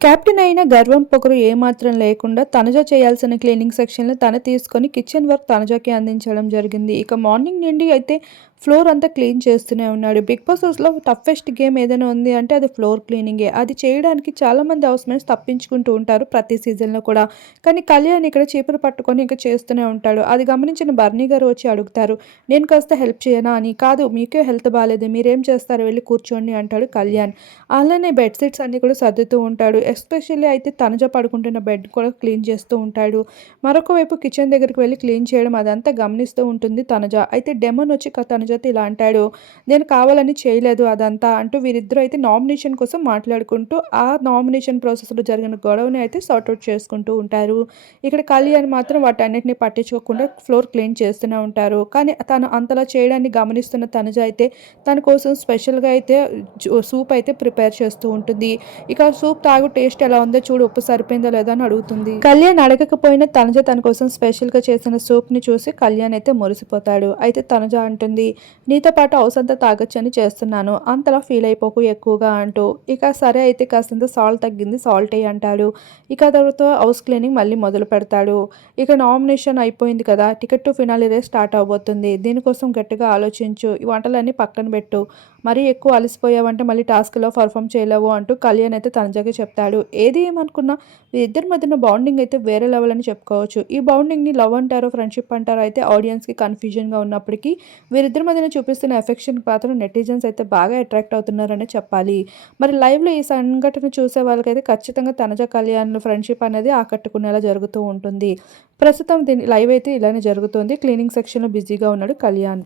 Captain అయిన గర్వం పొగరు ఏమాత్రం లేకుండా తనజా చేయాల్సిన క్లీనింగ్ సెక్షన్లు తను తీసుకొని కిచెన్ వర్క్ తనుజకి అందించడం జరిగింది. ఇక మార్నింగ్ నుండి అయితే ఫ్లోర్ అంతా క్లీన్ చేస్తూనే ఉన్నాడు. బిగ్ బాస్ హౌస్లో టఫెస్ట్ గేమ్ ఏదైనా ఉంది అంటే అది ఫ్లోర్ క్లీనింగే. అది చేయడానికి చాలామంది హౌస్ మేట్స్ తప్పించుకుంటూ ఉంటారు ప్రతి సీజన్లో కూడా. కానీ కళ్యాణ్ ఇక్కడ చీపురు పట్టుకొని ఇంకా చేస్తూనే ఉంటాడు. అది గమనించిన బర్నీ గారు వచ్చి అడుగుతారు నేను కాస్త హెల్ప్ చేయనా అని? కాదు మీకే హెల్త్ బాగాలేదు మీరేం చేస్తారు? వెళ్ళి కూర్చోండి అంటాడు కళ్యాణ్. అలానే బెడ్షీట్స్ అన్నీ కూడా సర్దుతూ ఉంటాడు. ఎస్పెషల్లీ అయితే తనజా పడుకుంటున్న బెడ్ కూడా క్లీన్ చేస్తూ ఉంటాడు. మరొక వైపు కిచెన్ దగ్గరికి వెళ్ళి క్లీన్ చేయడం అదంతా గమనిస్తూ ఉంటుంది తనజా. అయితే డెమన్ వచ్చి తనజ తనుజతో ఇలా అంటాడు నేను కావాలని చేయలేదు అదంతా అంటూ వీరిద్దరూ అయితే నామినేషన్ కోసం మాట్లాడుకుంటూ ఆ నామినేషన్ ప్రాసెస్లో జరిగిన గొడవని అయితే సార్ట్అవుట్ చేసుకుంటూ ఉంటారు. ఇక్కడ కళ్యాణ్ మాత్రం వాటన్నిటిని పట్టించుకోకుండా ఫ్లోర్ క్లీన్ చేస్తూనే ఉంటారు. కానీ తను అంతలా చేయడాన్ని గమనిస్తున్న తనుజ అయితే తన కోసం స్పెషల్గా అయితే సూప్ అయితే ప్రిపేర్ చేస్తూ ఉంటుంది. ఇక సూప్ తాగు టేస్ట్ ఎలా ఉందో చూడు ఉప్పు సరిపోయిందో లేదో అని అడుగుతుంది. కళ్యాణ్ అడగకపోయినా తనుజ తన కోసం స్పెషల్గా చేసిన సూప్ని చూసి కళ్యాణ్ అయితే మురిసిపోతాడు. అయితే తనుజ అంటుంది నీతో పాటు హౌస్ తాగొచ్చని చేస్తున్నాను. అంతలా ఫీల్ అయిపోకు ఎక్కువగా అంటూ. ఇక సరే అయితే కాస్తంత సాల్ట్ తగ్గింది సాల్ట్ అయ్యి అంటాడు. ఇక తర్వాత హౌస్ క్లీనింగ్ మళ్ళీ మొదలు పెడతాడు. ఇక నామినేషన్ అయిపోయింది కదా ticket to finale race start అవబోతుంది. దీనికోసం గట్టిగా ఆలోచించు ఈ వంటలన్నీ పక్కన పెట్టు. మరీ ఎక్కువ అలసిపోయావంటే మళ్ళీ టాస్క్లో పర్ఫామ్ చేయలేవు అంటూ కళ్యాణ్ అయితే తనజాగా చెప్తాడు. ఏది ఏమనుకున్నా వీరిద్దరి మధ్యన బౌండింగ్ అయితే వేరే లెవెల్ అని చెప్పుకోవచ్చు. ఈ బౌండింగ్ని లవ్ అంటారో ఫ్రెండ్షిప్ అంటారో అయితే ఆడియన్స్కి కన్ఫ్యూజన్గా ఉన్నప్పటికీ వీరిద్దరి మధ్యన చూపిస్తున్న ఎఫెక్షన్ పాత్ర నెటిజన్స్ అయితే బాగా అట్రాక్ట్ అవుతున్నారని చెప్పాలి. మరి లైవ్లో ఈ సంఘటన చూసే వాళ్ళకైతే ఖచ్చితంగా తనజ కళ్యాణ్ ఫ్రెండ్షిప్ అనేది ఆకట్టుకునేలా జరుగుతూ ఉంటుంది. ప్రస్తుతం దీని లైవ్ అయితే ఇలానే జరుగుతుంది. క్లీనింగ్ సెక్షన్లో బిజీగా ఉన్నాడు కళ్యాణ్.